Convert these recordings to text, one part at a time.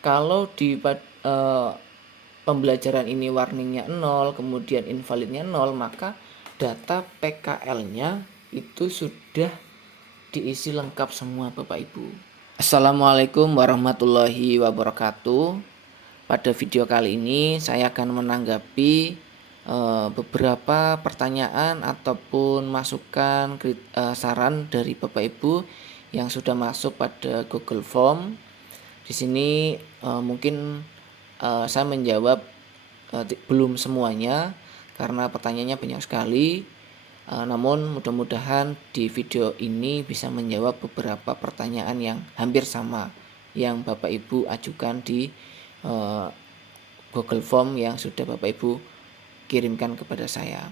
Kalau di pembelajaran ini warningnya 0, kemudian invalidnya 0, maka data PKL-nya itu sudah diisi lengkap semua Bapak Ibu. Assalamualaikum warahmatullahi wabarakatuh. Pada video kali ini saya akan menanggapi beberapa pertanyaan ataupun masukan saran dari Bapak Ibu yang sudah masuk pada Google Form. Di sini mungkin saya menjawab belum semuanya karena pertanyaannya banyak sekali. Namun mudah-mudahan di video ini bisa menjawab beberapa pertanyaan yang hampir sama yang Bapak Ibu ajukan di Google Form yang sudah Bapak Ibu kirimkan kepada saya.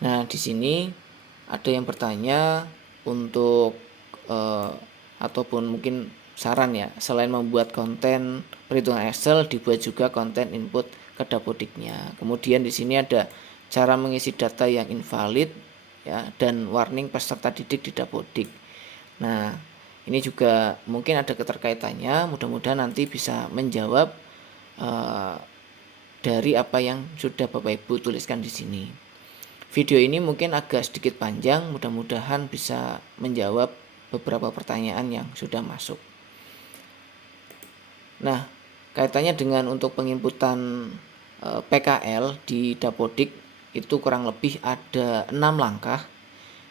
Nah, di sini ada yang bertanya untuk ataupun mungkin saran ya, selain membuat konten perhitungan Excel, dibuat juga konten input ke Dapodiknya. Kemudian di sini ada cara mengisi data yang invalid ya, dan warning peserta didik di Dapodik. Nah, ini juga mungkin ada keterkaitannya. Mudah-mudahan nanti bisa menjawab dari apa yang sudah Bapak Ibu tuliskan di sini. Video ini mungkin agak sedikit panjang, mudah-mudahan bisa menjawab beberapa pertanyaan yang sudah masuk. Nah, kaitannya dengan untuk penginputan PKL di Dapodik itu kurang lebih ada 6 langkah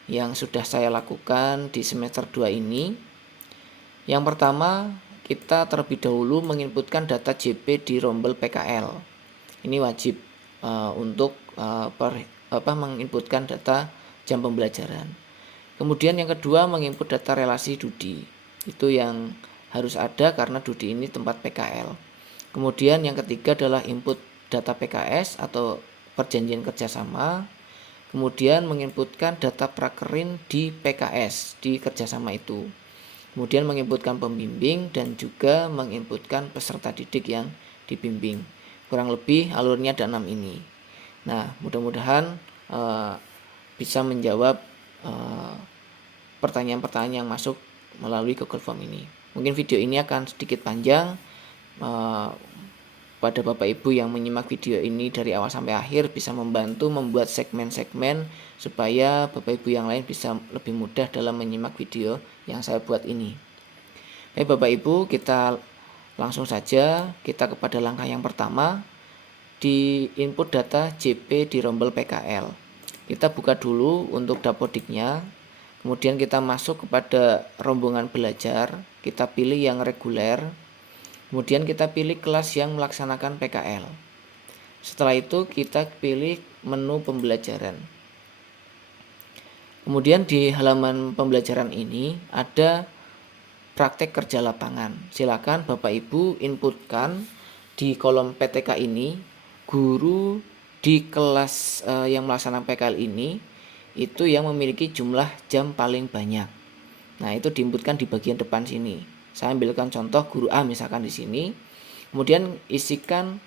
yang sudah saya lakukan di semester 2 ini. Yang pertama, kita terlebih dahulu menginputkan data JP di rombel PKL. Ini wajib untuk menginputkan data jam pembelajaran. Kemudian yang kedua, menginput data relasi Dudi. Itu yang harus ada karena Dudi ini tempat PKL. Kemudian yang ketiga adalah input data PKS atau perjanjian kerjasama. Kemudian menginputkan data prakerin di PKS, di kerjasama itu. Kemudian menginputkan pembimbing dan juga menginputkan peserta didik yang dibimbing. Kurang lebih alurnya ada 6 ini. Nah, mudah-mudahan bisa menjawab pertanyaan-pertanyaan yang masuk melalui Google Form ini. Mungkin video ini akan sedikit panjang. Pada Bapak Ibu yang menyimak video ini dari awal sampai akhir bisa membantu membuat segmen-segmen supaya Bapak Ibu yang lain bisa lebih mudah dalam menyimak video yang saya buat ini. Baik Bapak Ibu, kita langsung saja kita kepada langkah yang pertama, di input data JP di rombel PKL. Kita buka dulu untuk Dapodiknya, kemudian kita masuk kepada rombongan belajar, kita pilih yang reguler, kemudian kita pilih kelas yang melaksanakan PKL. Setelah itu kita pilih menu pembelajaran. Kemudian di halaman pembelajaran ini ada praktek kerja lapangan. Silakan Bapak Ibu inputkan di kolom PTK ini guru di kelas yang melaksanakan PKL ini itu yang memiliki jumlah jam paling banyak. Nah, itu diinputkan di bagian depan sini. Saya ambilkan contoh guru A misalkan di sini. Kemudian isikan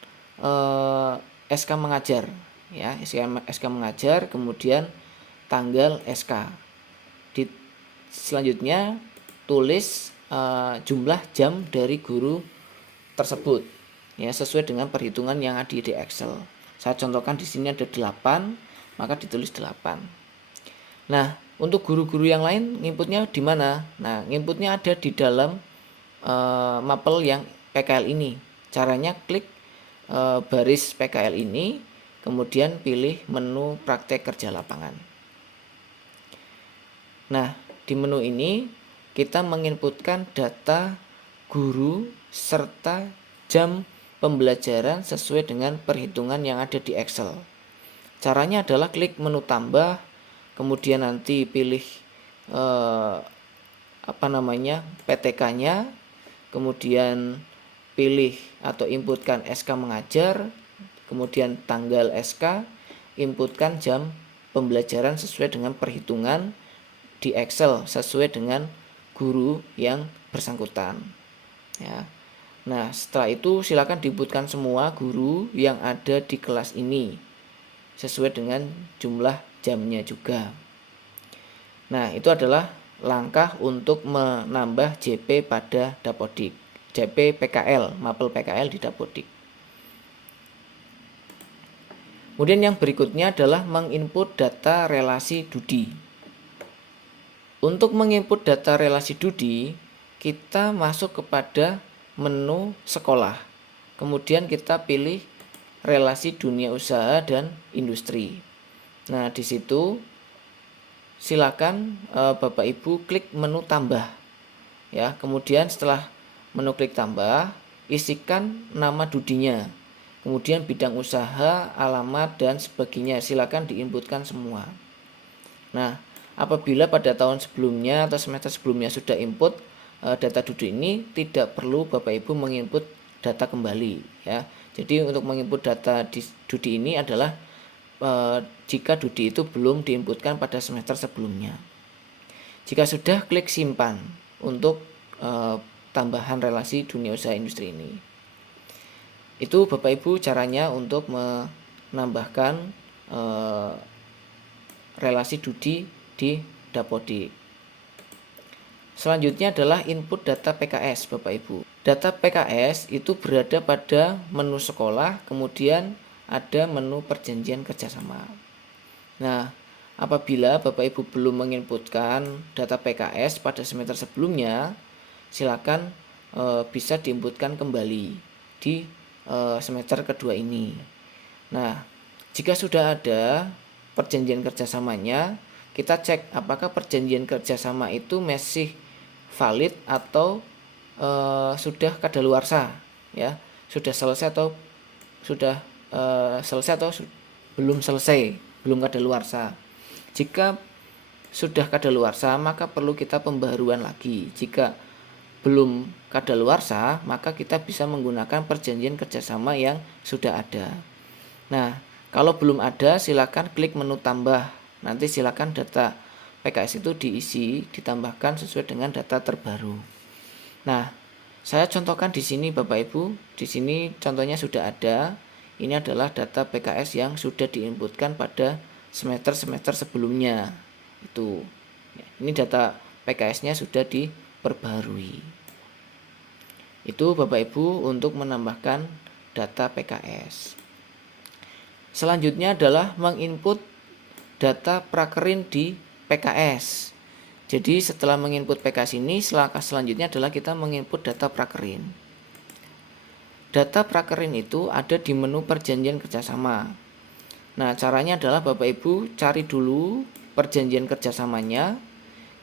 SK mengajar ya, SK mengajar, kemudian tanggal SK. Selanjutnya tulis jumlah jam dari guru tersebut ya, sesuai dengan perhitungan yang ada di Excel. Saya contohkan di sini ada 8, maka ditulis 8. Nah, untuk guru-guru yang lain nginputnya di mana? Nah, nginputnya ada di dalam mapel yang PKL ini. Caranya klik baris PKL ini, kemudian pilih menu praktek kerja lapangan. Nah, di menu ini kita menginputkan data guru serta jam pembelajaran sesuai dengan perhitungan yang ada di Excel. Caranya adalah klik menu tambah, kemudian nanti pilih PTK-nya, kemudian pilih atau inputkan SK mengajar, kemudian tanggal SK, inputkan jam pembelajaran sesuai dengan perhitungan di Excel sesuai dengan guru yang bersangkutan ya. Nah, setelah itu silakan diinputkan semua guru yang ada di kelas ini sesuai dengan jumlah jamnya juga. Nah, itu adalah langkah untuk menambah JP pada Dapodik. DP PKL, mapel PKL di Dapodik. Kemudian yang berikutnya adalah menginput data relasi Dudi. Untuk menginput data relasi Dudi, kita masuk kepada menu sekolah. Kemudian kita pilih relasi dunia usaha dan industri. Nah, di situ silakan Bapak Ibu klik menu tambah. Ya, kemudian setelah menu klik tambah, isikan nama Dudinya. Kemudian bidang usaha, alamat dan sebagainya silakan diinputkan semua. Nah, apabila pada tahun sebelumnya atau semester sebelumnya sudah input data Dudi ini, tidak perlu Bapak Ibu menginput data kembali ya. Jadi untuk menginput data di Dudi ini adalah jika Dudi itu belum diinputkan pada semester sebelumnya. Jika sudah, klik simpan untuk tambahan relasi dunia usaha industri ini. Itu Bapak Ibu caranya untuk menambahkan relasi Dudi di Dapodik. Selanjutnya adalah input data PKS Bapak Ibu. Data PKS itu berada pada menu sekolah, kemudian ada menu perjanjian kerjasama. Nah, apabila Bapak Ibu belum menginputkan data PKS pada semester sebelumnya, silakan bisa diinputkan kembali di semester kedua ini. Nah, jika sudah ada perjanjian kerjasamanya, kita cek apakah perjanjian kerjasama itu masih valid atau sudah kadaluarsa, ya, sudah selesai atau sudah selesai atau belum selesai, belum kadaluarsa. Jika sudah kadaluarsa, maka perlu kita pembaharuan lagi. Jika belum kadaluarsa, maka kita bisa menggunakan perjanjian kerjasama yang sudah ada. Nah, kalau belum ada, silakan klik menu tambah. Nanti silakan data PKS itu diisi, ditambahkan sesuai dengan data terbaru. Nah, saya contohkan di sini Bapak Ibu. Di sini contohnya sudah ada. Ini adalah data PKS yang sudah diinputkan pada semester-semester sebelumnya. Itu. Ini data PKS-nya sudah diperbarui. Itu Bapak Ibu untuk menambahkan data PKS. Selanjutnya adalah menginput data prakerin di PKS. Jadi setelah menginput PKS ini, langkah selanjutnya adalah kita menginput data prakerin. Data prakerin itu ada di menu perjanjian kerjasama. Nah, caranya adalah Bapak Ibu cari dulu perjanjian kerjasamanya,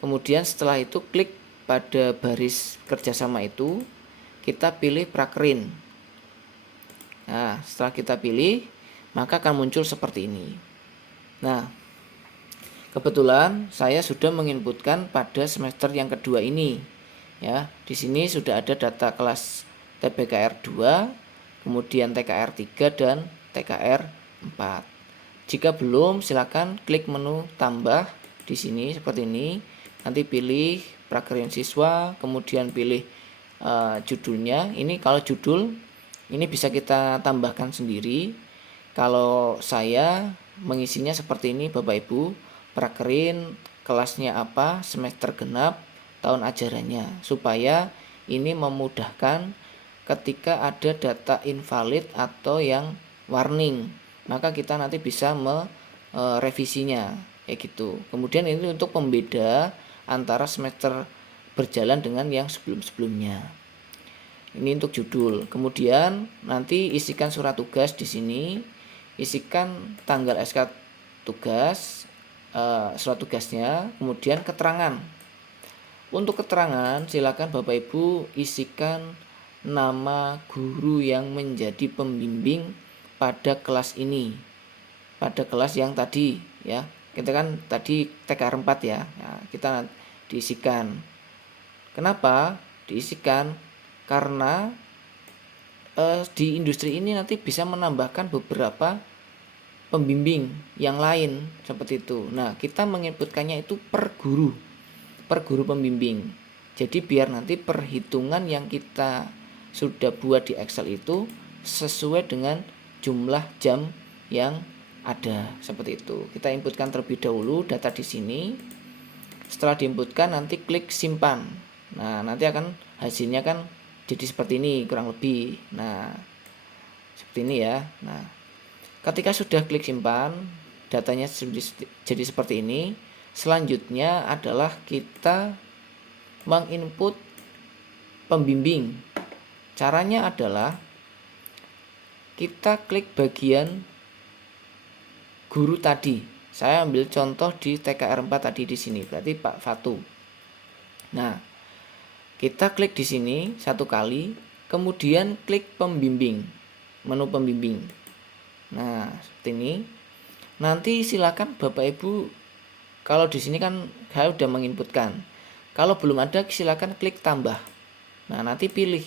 kemudian setelah itu klik pada baris kerjasama itu, kita pilih prakerin. Nah, setelah kita pilih, maka akan muncul seperti ini. Nah, kebetulan saya sudah menginputkan pada semester yang kedua ini. Ya, di sini sudah ada data kelas TBKR 2, kemudian TKR 3 dan TKR 4. Jika belum, silakan klik menu tambah di sini seperti ini. Nanti pilih prakerin siswa, kemudian pilih judulnya. Ini kalau judul ini bisa kita tambahkan sendiri. Kalau saya mengisinya seperti ini Bapak Ibu, prakerin kelasnya apa, semester genap, tahun ajarannya, supaya ini memudahkan ketika ada data invalid atau yang warning, maka kita nanti bisa merevisinya kayak gitu. Kemudian ini untuk pembeda antara semester berjalan dengan yang sebelum-sebelumnya. Ini untuk judul. Kemudian nanti isikan surat tugas di sini. Isikan tanggal SK tugas, surat tugasnya, kemudian keterangan. Untuk keterangan silakan Bapak Ibu isikan nama guru yang menjadi pembimbing pada kelas ini, pada kelas yang tadi ya. Kita kan tadi TKR 4 ya. Nah, kita diisikan. Kenapa diisikan? Karena di industri ini nanti bisa menambahkan beberapa pembimbing yang lain seperti itu. Nah, kita menginputkannya itu per guru pembimbing. Jadi biar nanti perhitungan yang kita sudah buat di Excel itu sesuai dengan jumlah jam yang ada seperti itu. Kita inputkan terlebih dahulu data di sini. Setelah diinputkan nanti klik simpan. Nah, nanti akan hasilnya kan jadi seperti ini kurang lebih. Nah, seperti ini ya. Nah, ketika sudah klik simpan, datanya jadi seperti ini. Selanjutnya adalah kita menginput pembimbing. Caranya adalah kita klik bagian guru tadi. Saya ambil contoh di TKR 4 tadi di sini, berarti Pak Fatu. Nah, kita klik di sini satu kali, kemudian klik pembimbing, menu pembimbing. Nah, seperti ini. Nanti silakan Bapak Ibu, kalau di sini kan saya sudah menginputkan. Kalau belum ada silakan klik tambah. Nah, nanti pilih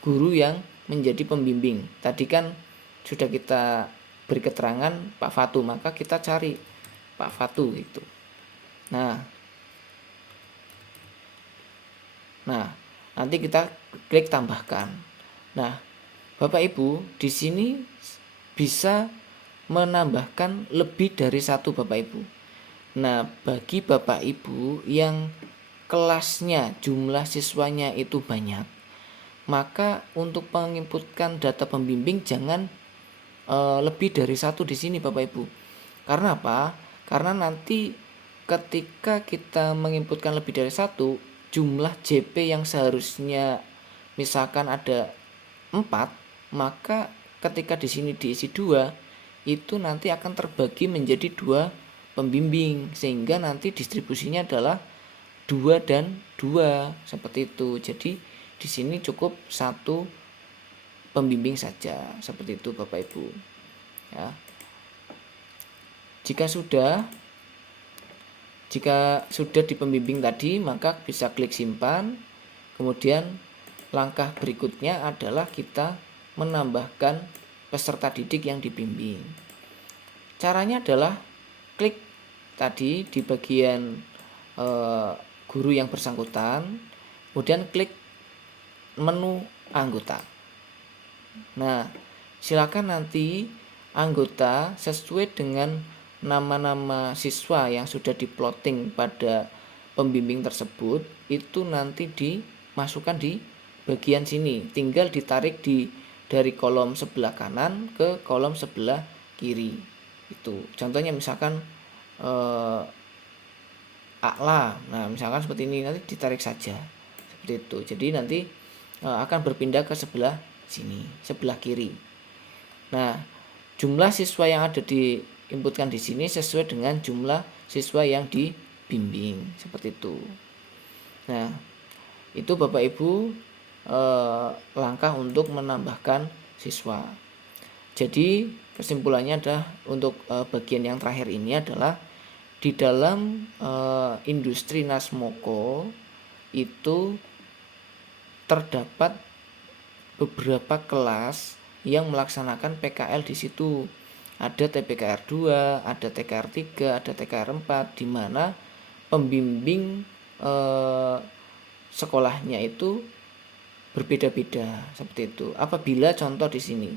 guru yang menjadi pembimbing. Tadi kan sudah kita beri keterangan Pak Fatu, maka kita cari Pak Fatu gitu. Nah, nanti kita klik tambahkan. Nah, Bapak Ibu di sini bisa menambahkan lebih dari satu Bapak Ibu. Nah, bagi Bapak Ibu yang kelasnya jumlah siswanya itu banyak, maka untuk menginputkan data pembimbing jangan lebih dari satu di sini Bapak Ibu. Karena apa? Karena nanti ketika kita menginputkan lebih dari satu, jumlah JP yang seharusnya misalkan ada 4, maka ketika di sini diisi 2, itu nanti akan terbagi menjadi 2 pembimbing, sehingga nanti distribusinya adalah 2 dan 2 seperti itu. Jadi di sini cukup 1 pembimbing saja, seperti itu Bapak Ibu ya. Jika sudah di pembimbing tadi, maka bisa klik simpan. Kemudian langkah berikutnya adalah kita menambahkan peserta didik yang dibimbing. Caranya adalah klik tadi di bagian guru yang bersangkutan, kemudian klik menu anggota. Nah, silakan nanti anggota sesuai dengan nama-nama siswa yang sudah diplotting pada pembimbing tersebut, itu nanti dimasukkan di bagian sini. Tinggal ditarik dari kolom sebelah kanan ke kolom sebelah kiri. Itu contohnya misalkan A'la. Nah, misalkan seperti ini, nanti ditarik saja seperti itu. Jadi nanti akan berpindah ke sebelah sini, sebelah kiri. Nah, jumlah siswa yang ada diinputkan di sini sesuai dengan jumlah siswa yang dibimbing, seperti itu. Nah, itu Bapak Ibu langkah untuk menambahkan siswa. Jadi kesimpulannya adalah untuk bagian yang terakhir ini adalah di dalam industri Nasmoko itu terdapat beberapa kelas yang melaksanakan PKL di situ. Ada TPKR 2, ada TKR 3, ada TKR 4, di mana pembimbing sekolahnya itu berbeda-beda seperti itu. Apabila contoh di sini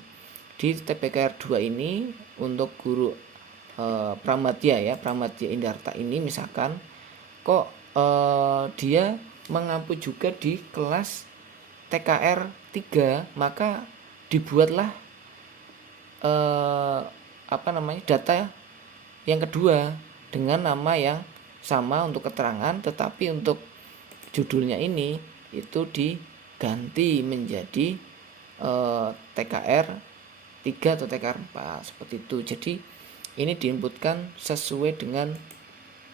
di TPKR 2 ini untuk guru Pramadya ya, Pramadya Indarta ini misalkan kok dia mengampu juga di kelas TKR 3, maka dibuatlah data yang kedua dengan nama yang sama untuk keterangan, tetapi untuk judulnya ini itu diganti menjadi TKR 3 atau TKR 4 seperti itu. Jadi ini diinputkan sesuai dengan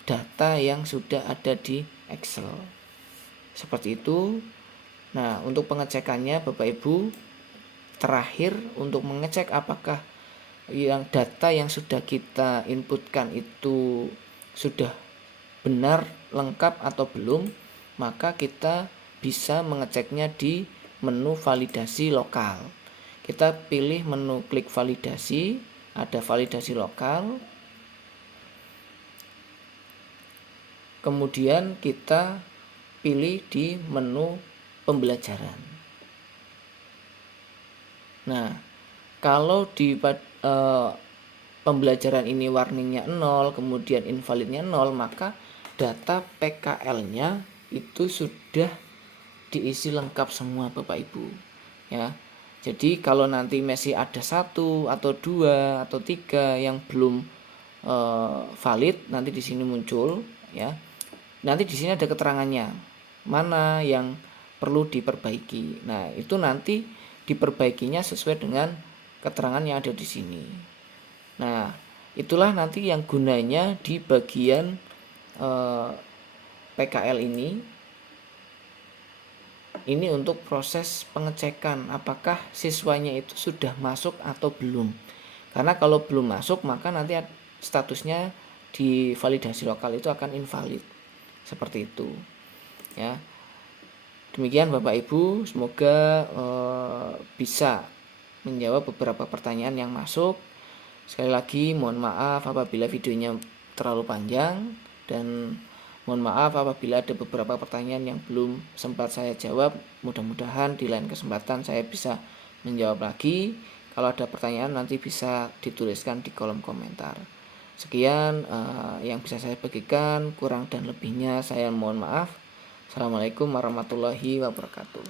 data yang sudah ada di Excel seperti itu. Nah, untuk pengecekannya Bapak Ibu, terakhir untuk mengecek apakah yang data yang sudah kita inputkan itu sudah benar, lengkap atau belum, maka kita bisa mengeceknya di menu validasi lokal. Kita pilih menu klik validasi, ada validasi lokal. Kemudian kita pilih di menu pembelajaran. Nah, kalau di pembelajaran ini warningnya 0, kemudian invalidnya 0, maka data PKL-nya itu sudah diisi lengkap semua Bapak Ibu ya. Jadi kalau nanti masih ada 1 atau 2 atau 3 yang belum valid, nanti di sini muncul ya. Nanti di sini ada keterangannya mana yang perlu diperbaiki. Nah, itu nanti diperbaikinya sesuai dengan keterangan yang ada di sini. Nah, itulah nanti yang gunanya di bagian PKL ini untuk proses pengecekan apakah siswanya itu sudah masuk atau belum. Karena kalau belum masuk maka nanti statusnya di validasi lokal itu akan invalid. Seperti itu. Ya. Demikian Bapak Ibu, semoga bisa menjawab beberapa pertanyaan yang masuk. Sekali lagi mohon maaf apabila videonya terlalu panjang, dan mohon maaf apabila ada beberapa pertanyaan yang belum sempat saya jawab. Mudah-mudahan di lain kesempatan saya bisa menjawab lagi. Kalau ada pertanyaan nanti bisa dituliskan di kolom komentar. Sekian yang bisa saya bagikan, kurang dan lebihnya saya mohon maaf. Assalamualaikum warahmatullahi wabarakatuh.